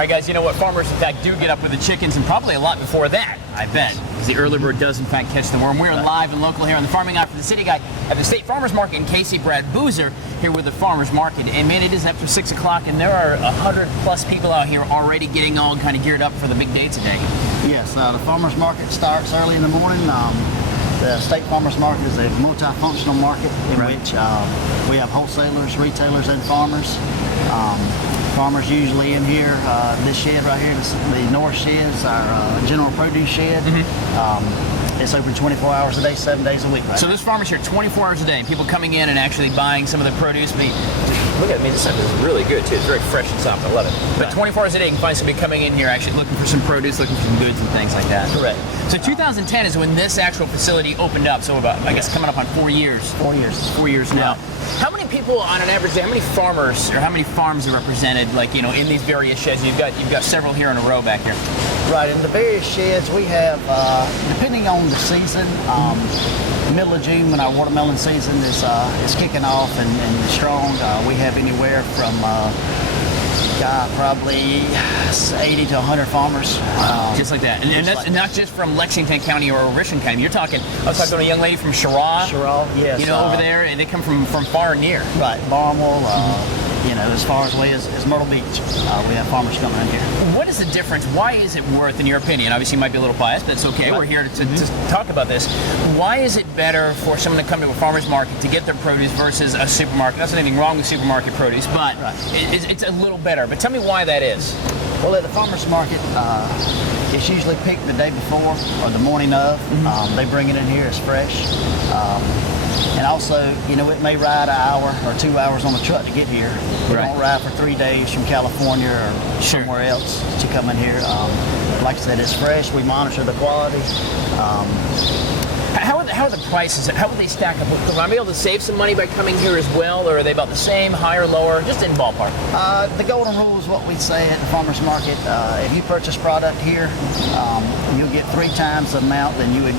All right, guys, you know what? Farmers, in fact, do get up with the chickens, and probably a lot before that, I bet. Because the early bird does, in fact, catch the worm. We're live and local here on the Farming Eye for the City Guy at the State Farmers Market in Casey. Brad Boozer here with the Farmers Market. And, man, it is after 6 o'clock, and there are 100-plus people out here already getting all kind of geared up for the big day today. Yes, the Farmers Market starts early in the morning. The State Farmers Market is a multifunctional market in which we have wholesalers, retailers, and farmers. Farmers usually in here, this shed right here, the north shed is our general produce shed. It's open 24 hours a day, 7 days a week. So this farmer's here 24 hours a day, and people coming in and actually buying some of the produce. Look at me, this stuff is really good too. It's very fresh and soft. I love it. But 24 hours a day, you can find somebody coming in here actually looking for some produce, looking for some goods and things like that. Correct. So 2010 is when this actual facility opened up. So about, I guess, coming up on 4 years. 4 years. 4 years now. How many people on an average day? How many farmers or how many farms are represented? Like, you know, in these various sheds. You've got several here in a row back here. Right. In the various sheds, we have, depending on the season, middle of June when our watermelon season is kicking off and strong, we have anywhere from probably 80 to 100 farmers. Just like that. And that's not just from Lexington County or Richland County. You're talking, I was talking to a young lady from Sherrod. Sherrod, yes. You know, over there, and they come from far and near. Right. Barnwell, you know, as far away as Myrtle Beach, we have farmers coming in here. What is the difference? Why is it worth, in your opinion, obviously you might be a little biased, but it's okay, we're here to talk about this. Why is it better for someone to come to a farmer's market to get their produce versus a supermarket? There's nothing wrong with supermarket produce, but it's a little better. But tell me why that is. Well, at the farmer's market, it's usually picked the day before or the morning of. They bring it in here as fresh. And also, you know, it may ride an hour or 2 hours on the truck to get here. We don't ride for 3 days from California or somewhere else to come in here. Like I said, it's fresh. We monitor the quality. How are the prices? How would they stack up? Will I be able to save some money by coming here as well, or are they about the same, higher, lower, just in ballpark? The golden rule is what we say at the farmer's market. If you purchase product here, you'll get 3 times the amount than you would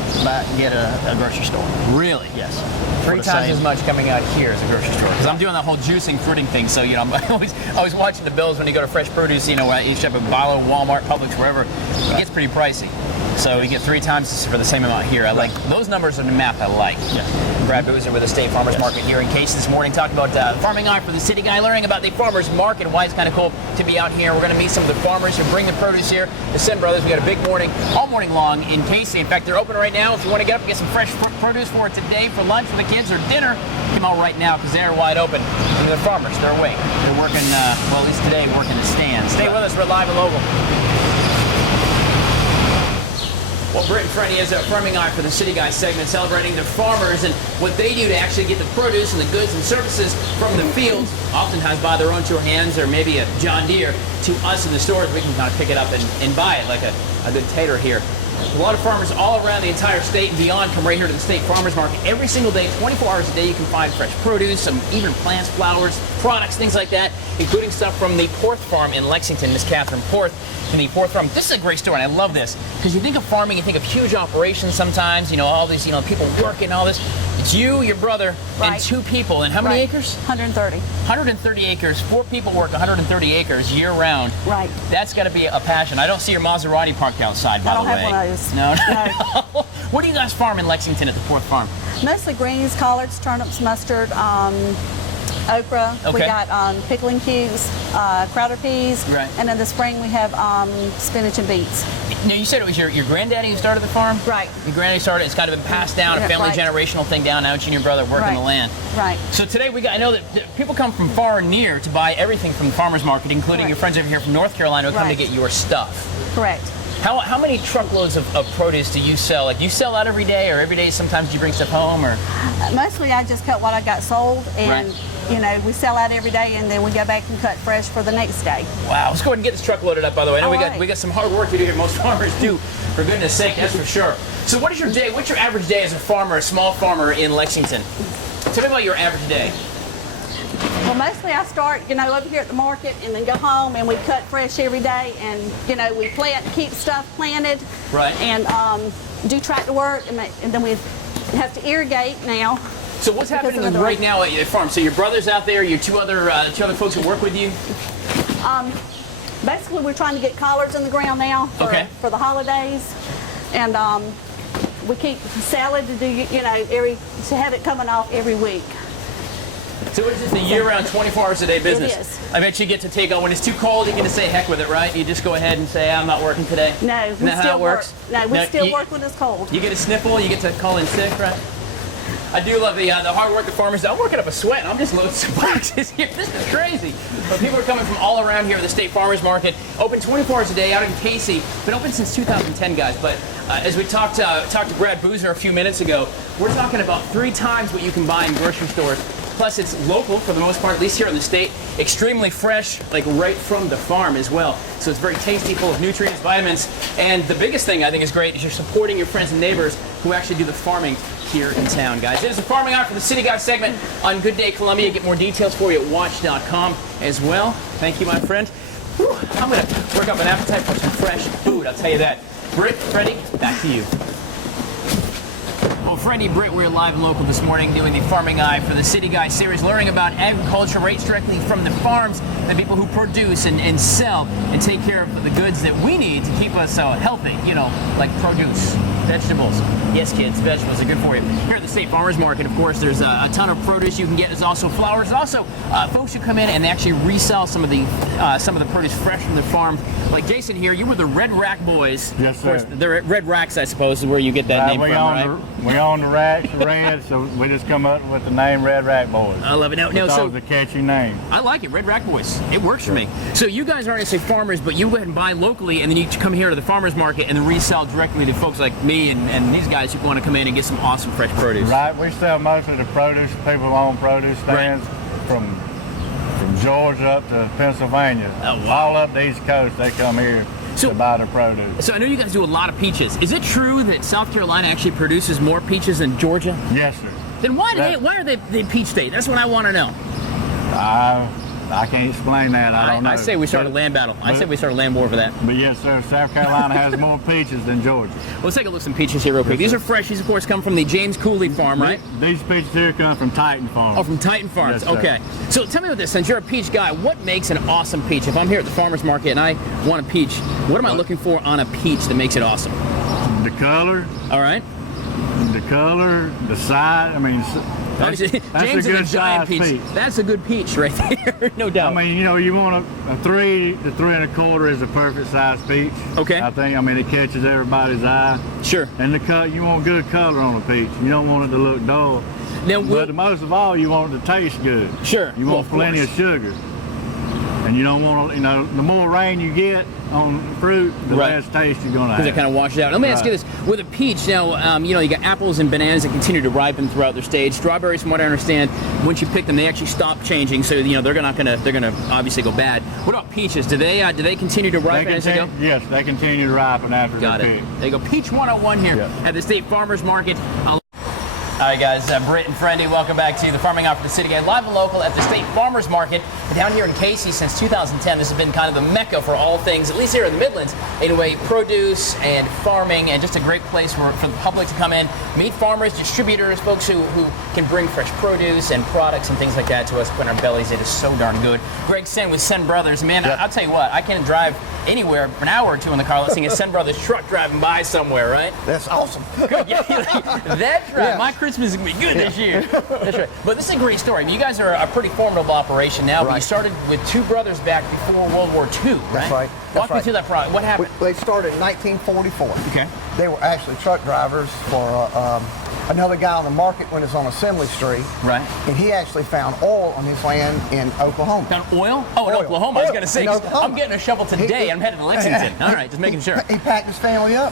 get at a grocery store. Really? Yes. 3 times as much coming out here as a grocery store. Because I'm doing that whole juicing, fruiting thing, so, you know, I'm always watching the bills when you go to fresh produce, you know, you shop at Bilo, Walmart, Publix, wherever, it gets pretty pricey. So you get 3 times for the same amount here. I like those numbers are the math I like. Yeah. Brad Boozer with the State Farmers Market here in Case this morning, talking about Farming Eye for the City Guy, learning about the farmers market and why it's kind of cool to be out here. We're going to meet some of the farmers who bring the produce here. The Sin Brothers, we got a big morning, all morning long in Casey. In fact, they're open right now. If you want to get up and get some fresh produce for it today, for lunch for the kids or dinner, come out right now because they're wide open. And the farmers, they're awake. They're working, well, at least today, working the stands. Stay with us. We're live and local. Well, Britt and Freddie is a Farming Eye for the City Guy segment celebrating the farmers and what they do to actually get the produce and the goods and services from the fields, oftentimes by their own 2 hands or maybe a John Deere, to us in the stores. We can kind of pick it up and buy it like a good tater here. A lot of farmers all around the entire state and beyond come right here to the State Farmers Market every single day, 24 hours a day. You can find fresh produce, some even plants, flowers, products, things like that, including stuff from the Porth Farm in Lexington. Miss Catherine Porth from the Porth Farm. This is a great story, and I love this because you think of farming, you think of huge operations sometimes. You know, all these, you know, people working, all this. It's you, your brother, and 2 people. And how many acres? 130. 130 acres. 4 people work 130 acres year round. Right. That's got to be a passion. I don't see your Maserati parked outside, by the way. I don't have one of those. No. What do you guys farm in Lexington at the Porth Farm? Mostly greens, collards, turnips, mustard, okra. Okay. We got pickling cubes, crowder peas, and in the spring we have spinach and beets. Now, you said it was your granddaddy who started the farm? Right. Your granddaddy started. It's kind of been passed down, a family generational thing down. Now it's you and your brother working the land. Right. So today I know that people come from far and near to buy everything from the farmers market, including your friends over here from North Carolina who come to get your stuff. Correct. How many truckloads of produce do you sell? Like, do you sell out every day, or every day sometimes do you bring stuff home, or? Mostly I just cut what I got sold, and you know, we sell out every day, and then we go back and cut fresh for the next day. Wow, let's go ahead and get this truck loaded up, by the way. I know we got some hard work to do here. Most farmers do, for goodness sake, that's for sure. So what is your day, what's your average day as a farmer, a small farmer in Lexington? Tell me about your average day. Well, mostly I start, you know, over here at the market and then go home and we cut fresh every day, and, you know, we plant, keep stuff planted. Right. And do tractor work, and then we have to irrigate now. So what's happening right now at your farm? So your brother's out there, your two other folks who work with you? basically we're trying to get collards in the ground now for the holidays, and we keep salad to do, to have it coming off every week. So it's just a year-round, 24 hours a day business. It is. I bet you get to take on, when it's too cold, you get to say heck with it, right? You just go ahead and say, I'm not working today. No, Isn't that how it works? We still work when it's cold. You get a sniffle, you get to call in sick, right? I do love the hard work of farmers. I'm working up a sweat. I'm just loading some boxes here. This is crazy. But people are coming from all around here at the State Farmers Market. Open 24 hours a day out in Casey. Been open since 2010, guys. But as we talked to Brad Boozer a few minutes ago, we're talking about 3 times what you can buy in grocery stores. Plus, it's local for the most part, at least here in the state. Extremely fresh, like right from the farm as well. So it's very tasty, full of nutrients, vitamins. And the biggest thing I think is great is you're supporting your friends and neighbors who actually do the farming here in town, guys. It is the Farming Hour for the City Guy segment on Good Day Columbia. Get more details for you at watch.com as well. Thank you, my friend. Whew, I'm going to work up an appetite for some fresh food, I'll tell you that. Britt, Freddie, back to you. Well, Freddie, Britt, we're live and local this morning doing the Farming Eye for the City Guy series, learning about agriculture rates directly from the farms, the people who produce and sell and take care of the goods that we need to keep us healthy, like produce, vegetables. Yes, kids, vegetables are good for you. Here at the State Farmers Market, of course, there's a ton of produce you can get. There's also flowers. There's also folks who come in and they actually resell some of the produce fresh from their farm. Like Jason here, you were the Red Rack Boys. Yes, sir. Of course, the Red Racks, I suppose, is where you get that name from, right? We own the racks, the red, so we just come up with the name Red Rack Boys. I love it. Now, so it's a catchy name. I like it, Red Rack Boys. It works for me. So you guys aren't necessarily farmers, but you go ahead and buy locally, and then you come here to the farmers market and then resell directly to folks like me and these guys who want to come in and get some awesome fresh produce. Right. We sell most of the produce. People own produce stands from Georgia up to Pennsylvania. Oh, wow. All up the East Coast, they come here to buy the produce. So I know you guys do a lot of peaches. Is it true that South Carolina actually produces more peaches than Georgia? Yes, sir. Then why are they the peach state? That's what I want to know. I can't explain that. I don't know. I say we start a land battle. I say we start a land war for that. But yes, sir, South Carolina has more peaches than Georgia. Well, let's take a look at some peaches here real quick. These are fresh. These, of course, come from the James Cooley farm, right? These peaches here come from Titan Farms. Oh, from Titan Farms. Yes, okay. So tell me about this. Since you're a peach guy, what makes an awesome peach? If I'm here at the farmer's market and I want a peach, what am I looking for on a peach that makes it awesome? The color. All right. The color, the size. I mean, that's James a good is a giant peach. That's a good peach right there, no doubt. I mean, you want a 3 to 3 1/4 is a perfect size peach. Okay. I think. I mean, it catches everybody's eye. Sure. And you want good color on a peach. You don't want it to look dull. Now, but most of all, you want it to taste good. Sure. You want plenty of sugar. And you don't want to, the more rain you get on fruit, the less taste you're going to have. Because it kind of washes out. Let me ask you this. With a peach, now, you got apples and bananas that continue to ripen throughout their stage. Strawberries, from what I understand, once you pick them, they actually stop changing. So, they're gonna obviously go bad. What about peaches? Do they continue to ripen as they go? Yes, they continue to ripen after they're picked. There you go. Peach 101 here at the State Farmers Market. All right, guys, Britt and Freddie, welcome back to the Farming Out for the City Guy, live and local at the State Farmers Market down here in Casey since 2010. This has been kind of the mecca for all things, at least here in the Midlands, anyway, produce and farming, and just a great place for the public to come in, meet farmers, distributors, folks who can bring fresh produce and products and things like that to us, put in our bellies. It is so darn good. Greg Sen with Sen Brothers. Man, I'll tell you what, I can't drive anywhere for an hour or two in the car. Let's see a Sen Brothers truck driving by somewhere, right? That's awesome. Good. Yeah, that's right. Yeah. My Christmas is going to be good this year. That's right. But this is a great story. I mean, you guys are a pretty formidable operation now, but you started with 2 brothers back before World War II, right? That's right. Walk me through that project. What happened? They started in 1944. Okay. They were actually truck drivers for another guy on the market when it was on Assembly Street. Right. And he actually found oil on his land in Oklahoma. Found oil? Oh, in Oklahoma. I was going to say, I'm getting a shovel today. I'm headed to Lexington. All right, just making sure. He packed his family up,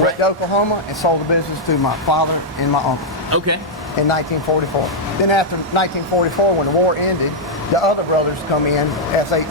went to Oklahoma, and sold the business to my father and my uncle. Okay. In 1944. Then after 1944, when the war ended, the other brothers come in as they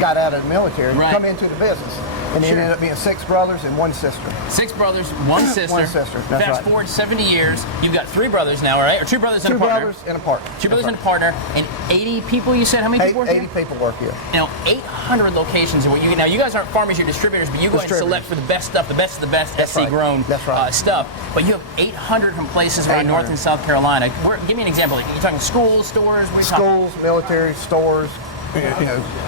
got out of the military, come into the business. And it ended up being 6 brothers and 1 sister. 6 brothers, 1 sister. 1 sister, that's Fast forward 70 years, you've got 3 brothers now, right? Or 2 brothers and a partner. 2 brothers and a partner. 2 brothers and a partner, and 80 people, you said? How many people work here? 80 people work here. Now, 800 locations are what you, now you guys aren't farmers, you're distributors, but you go and select for the best stuff, the best of the best SC grown stuff. But you have 800 different places around North and South Carolina. Give me an example. You're talking schools, stores? Schools, military, stores,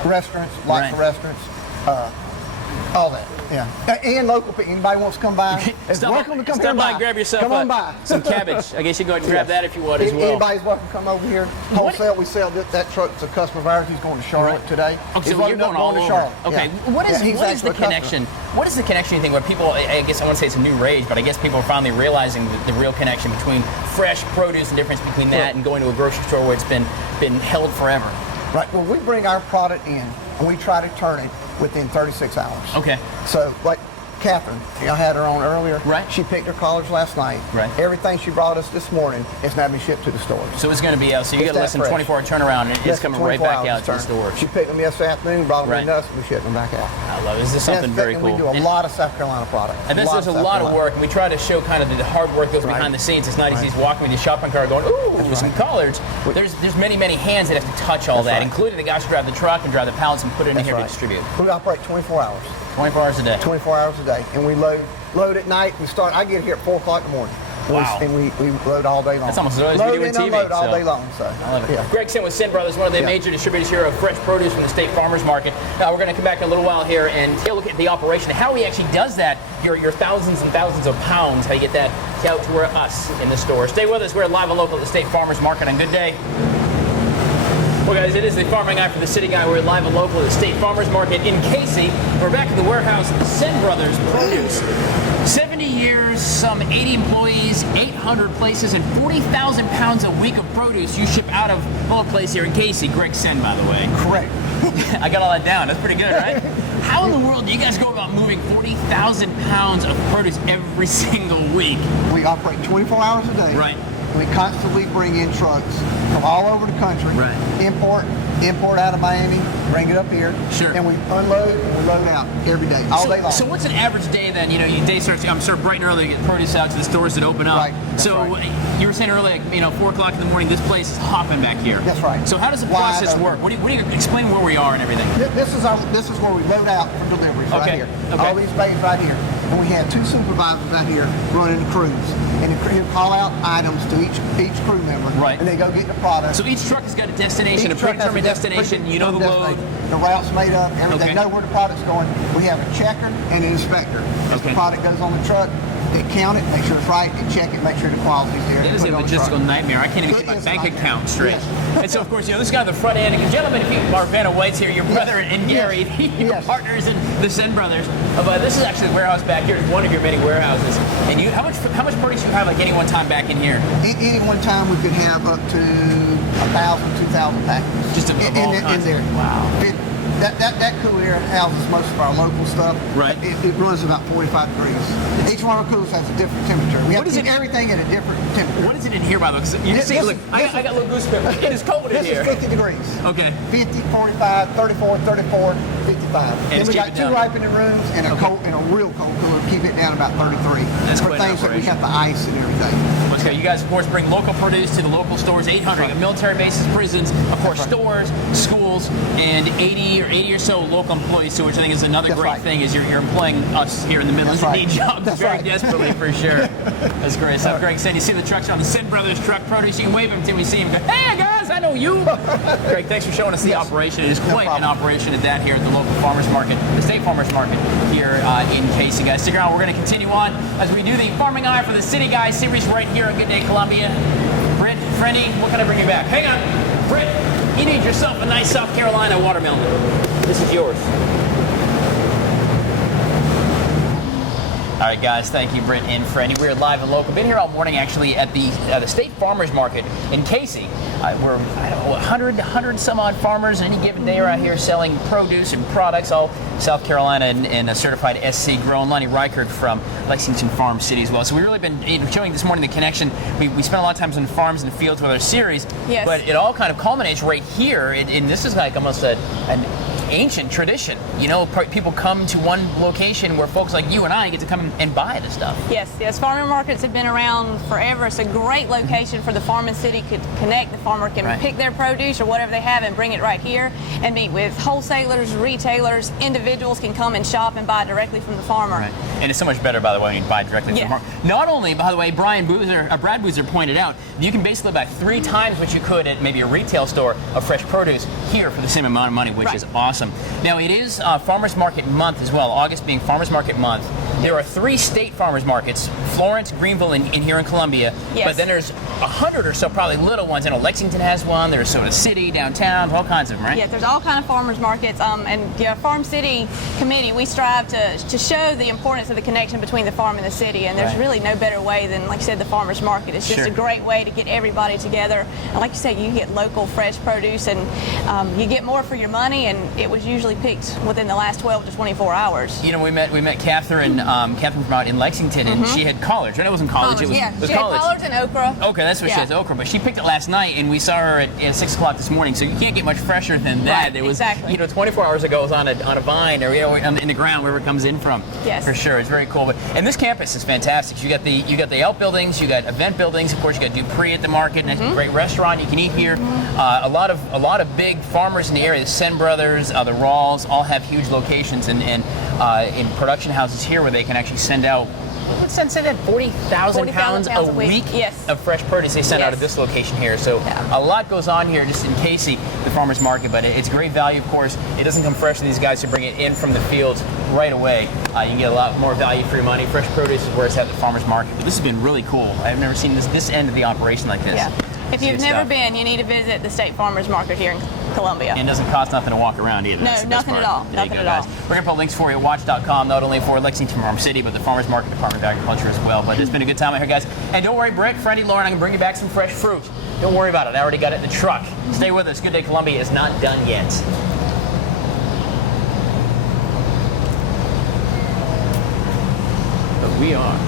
restaurants, lots of restaurants. all that. Yeah, and local people. Anybody wants to come by, is welcome to come stop by by. and grab yourself come on by. some cabbage. I guess you go ahead and grab that if you would as well. Anybody's welcome to come over here. Wholesale, we sell that truck to a customer of ours. He's going to Charlotte today. Okay, He's so you're going all to over. Charlotte. Okay, Yeah. what is actually the a customer. connection? What is the connection you think where people, I guess I want to say it's a new rage, but I guess people are finally realizing the real connection between fresh produce and difference between that and going to a grocery store where it's been held forever? Right. Well, we bring our product in and we try to turn it within 36 hours. Okay. So, like Catherine, I had her on earlier. Right. She picked her collards last night. Right. Everything she brought us this morning is now being shipped to the stores. So it's going to be out. So you It's got to that listen fresh. 24-hour turnaround, and it's Less coming than right 24 back hours out to the turn. stores. She picked them yesterday afternoon, brought them Right. in us, and we shipped them back out. I love it. This is something very cool. We do a lot of South Carolina product. And there's a lot of work, and we try to show kind of the hard work that goes behind the scenes. It's not easy as walking with your shopping cart going, ooh, with some collards. There's many hands that have to touch all that, including the guys who drive the truck and drive the pallets and put it in here to distribute. We operate 24 hours. 24 hours a day. 24 hours a day. And we load at night. I get here at 4 o'clock in the morning. Wow. And we load all day long. That's almost as early as we do in TV. Load all day long. So, I love it. yeah. Greg Sin with Sin Brothers, one of the major distributors here of fresh produce from the State Farmers Market. Now we're going to come back in a little while here and take a look at the operation, how he actually does that. Your thousands and thousands of pounds, how you get that out to us in the store. Stay with us. We're live and local at the State Farmers Market on Good Day. Well, guys, it is the farming guy for the city guy. We're live and local at the State Farmers Market in Casey. We're back at the warehouse of the Sin Brothers Produce. 70 years, some 80 employees, 800 places, and 40,000 pounds a week of produce you ship out of a little place here in Casey. Greg Sin, by the way. Correct. I got all that down. That's pretty good, right? How in the world do you guys go about moving 40,000 pounds of produce every single week? We operate 24 hours a day. Right. We constantly bring in trucks from all over the country. Right. Import out of Miami, bring it up here. Sure. And we unload and we load out every day, all day long. So what's an average day then? You know, your day starts, I'm sure bright and early to get produce out to the stores that open up. Right. So you were saying earlier, 4 o'clock in the morning, this place is hopping back here. That's right. So how does the Wide process open. work? What do you explain where we are and everything? This is where we load out for deliveries right here. Okay. All these bays right here. And we have 2 supervisors out here running the crews. And the crew call out items to each crew member. Right. And they go get the product. So each truck has got a destination, a Each truck has predetermined destination. You know the load. The route's made up. They Okay. know where the product's going. We have a checker and an inspector. As the product goes on the truck, they count it, make sure it's right, they check it, make sure the quality's there. It is a logistical nightmare. I can't even keep my bank account straight. And so, of course, this guy on the front end, and gentlemen, if you are Vanna White's here, your brother and Gary, your partners in the Sin Brothers. But this is actually the warehouse back here. It's one of your many warehouses. And how much produce you have like any one time back in here? Any one time we could have up to 1,000, 2,000 packages. Just of all kinds. In there. Wow. That cooler area houses most of our local stuff. Right. It runs about 45 degrees. Each one of our coolers has a different temperature. We have to keep everything at a different temperature. What is it in here, by the way? 'Cause you see, look, I got a little goosebumps. It is cold in here. This is 50 degrees. Okay. 50, 45, 34, 34, 55. And Then we got 2 ripening rooms and a real cold cooler to keep it down about 33. That's for quite an things that we operation. have to ice and everything. Okay, you guys, of course, bring local produce to the local stores, 800 military bases, prisons, of course, stores, schools, and 80 or so local employees, too, which I think is another great thing, is you're employing us here in the Midlands who need jobs very desperately, for sure. That's great. So Greg said, you see the trucks on the Sin Brothers truck produce, you can wave them until we see them. Go, hey, guys, I know you. Greg, thanks for showing us the operation. It is quite an operation at that here at the local farmers market, the State Farmers Market here in Casey. Guys, stick around. We're going to continue on as we do the Farming Eye for the City Guys series right here on Good Day Columbia. Britt, Frenny, what can I bring you back? Hang on. Britt, you need yourself a nice South Carolina watermelon. This is yours. All right, guys, thank you, Britt and Frenny. We're live and local. Been here all morning, actually, at the State Farmers Market in Casey. We're, 100 some odd farmers any given day are out here selling produce and products, all South Carolina and a certified SC grown. Lonnie Reichert from Lexington Farm-City as well. So we've really been showing this morning the connection. We spent a lot of times in farms and fields with our series, but it all kind of culminates right here. And this is like almost an ancient tradition. People come to one location where folks like you and I get to come and buy the stuff. Yes. Farming markets have been around forever. It's a great location for the farm and city to connect. The farmer can pick their produce or whatever they have and bring it right here and meet with wholesalers, retailers, individuals can come and shop and buy directly from the farmer. Right. And it's so much better, by the way, when you buy directly from the farmer. Not only, by the way, Brad Boozer pointed out, you can basically buy 3 times what you could at maybe a retail store of fresh produce here for the same amount of money, which is awesome. awesome. Now, it is Farmers Market Month as well, August being Farmers Market Month. There are 3 state farmers markets, Florence, Greenville, and here in Columbia. Yes. But then there's 100 or so probably little ones. I know Lexington has one, there's Soda City, downtown, all kinds of them, right? Yeah, there's all kind of farmers markets. And yeah, Farm-City committee, we strive to show the importance of the connection between the farm and the city. And there's really no better way than, like you said, the farmers market. It's just Sure. a great way to get everybody together. And like you said, you get local, fresh produce, and you get more for your money. And it was usually picked within the last 12 to 24 hours. You know, we met Catherine, Catherine from out in Lexington, and she had collards, right? It wasn't collards, it was, yeah, it was she had collards. collards and okra. Okay, that's what she has, okra. But she picked it last night, and we saw her at 6 o'clock this morning. So you can't get much fresher than that. Right, It was, exactly. you know, 24 hours ago, it was on a vine, or in the ground, wherever it comes in from. Yes. For sure, it's very cool. And this campus is fantastic. You got the outbuildings, you got event buildings. Of course, you got Dupree at the market, and a great restaurant you can eat here. A lot of big farmers in the area. The Sen Brothers, the Rawls, all have huge locations in production houses here where they can actually send out. What's that? Send out 40,000 pounds a week Yes. of fresh produce they send out of this location here. So a lot goes on here just in Casey, the farmer's market, but it's great value, of course. It doesn't come fresh to these guys who bring it in from the fields right away. You can get a lot more value for your money. Fresh produce is where it's at the farmer's market. But this has been really cool. I've never seen this end of the operation like this. Yeah. If It's you've good never stuff. been, you need to visit the State Farmers Market here in Columbia. And it doesn't cost nothing to walk around either. No, That's the best nothing part. at all. There you Nothing go, at guys. all. We're going to put links for you at watch.com, not only for Lexington Farm-City, but the Farmers Market Department of Agriculture as well. But it's been a good time out here, guys. And don't worry, Britt, Freddie, Lauren, I'm going to bring you back some fresh fruit. Don't worry about it. I already got it in the truck. Stay with us. Good Day Columbia is not done yet. But we are.